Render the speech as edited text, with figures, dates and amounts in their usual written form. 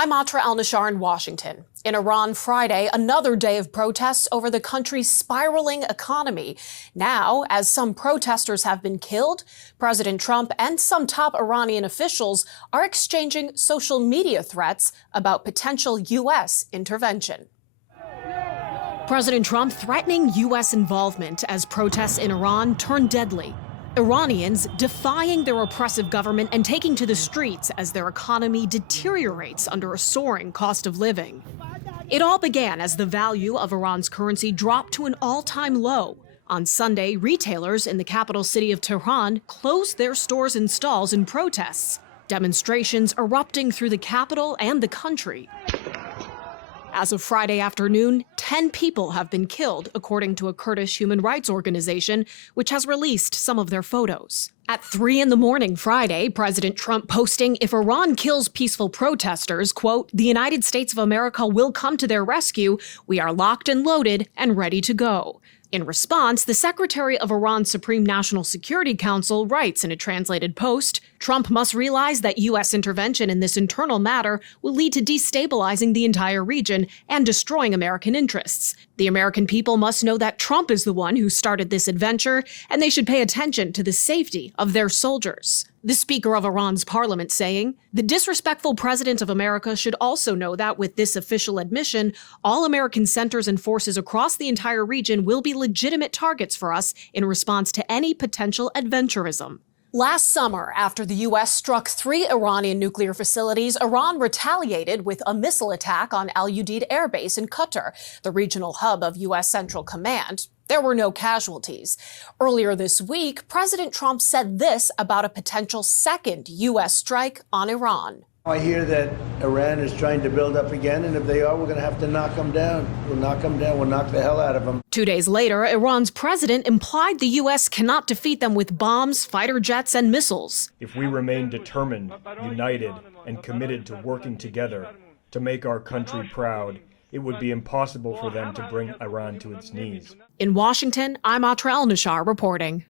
I'm Atra al-Nashar in Washington. In Iran Friday, another day of protests over the country's spiraling economy. Now, as some protesters have been killed, President Trump and some top Iranian officials are exchanging social media threats about potential U.S. intervention. President Trump threatening U.S. involvement as protests in Iran turn deadly. Iranians defying their oppressive government and taking to the streets as their economy deteriorates under a soaring cost of living. It all began as the value of Iran's currency dropped to an all-time low. On Sunday, retailers in the capital city of Tehran closed their stores and stalls in protests, demonstrations erupting through the capital and the country. As of Friday afternoon, 10 people have been killed, according to a Kurdish human rights organization, which has released some of their photos. At 3 a.m. Friday, President Trump posting, "If Iran kills peaceful protesters, quote, the United States of America will come to their rescue. We are locked and loaded and ready to go." In response, the Secretary of Iran's Supreme National Security Council writes in a translated post, Trump must realize that U.S. intervention in this internal matter will lead to destabilizing the entire region and destroying American interests. The American people must know that Trump is the one who started this adventure, and they should pay attention to the safety of their soldiers. The Speaker of Iran's parliament saying, the disrespectful president of America should also know that with this official admission, all American centers and forces across the entire region will be legitimate targets for us in response to any potential adventurism. Last summer, after the U.S. struck 3 Iranian nuclear facilities, Iran retaliated with a missile attack on Al Udeid Air Base in Qatar, the regional hub of U.S. Central Command. There were no casualties. Earlier this week, President Trump said this about a potential second U.S. strike on Iran. I hear that Iran is trying to build up again, and if they are, we're going to have to knock them down. We'll knock them down. We'll knock the hell out of them. 2 days later, Iran's president implied the U.S. cannot defeat them with bombs, fighter jets, and missiles. If we remain determined, united, and committed to working together to make our country proud, it would be impossible for them to bring Iran to its knees. In Washington, I'm Atra al-Nashar reporting.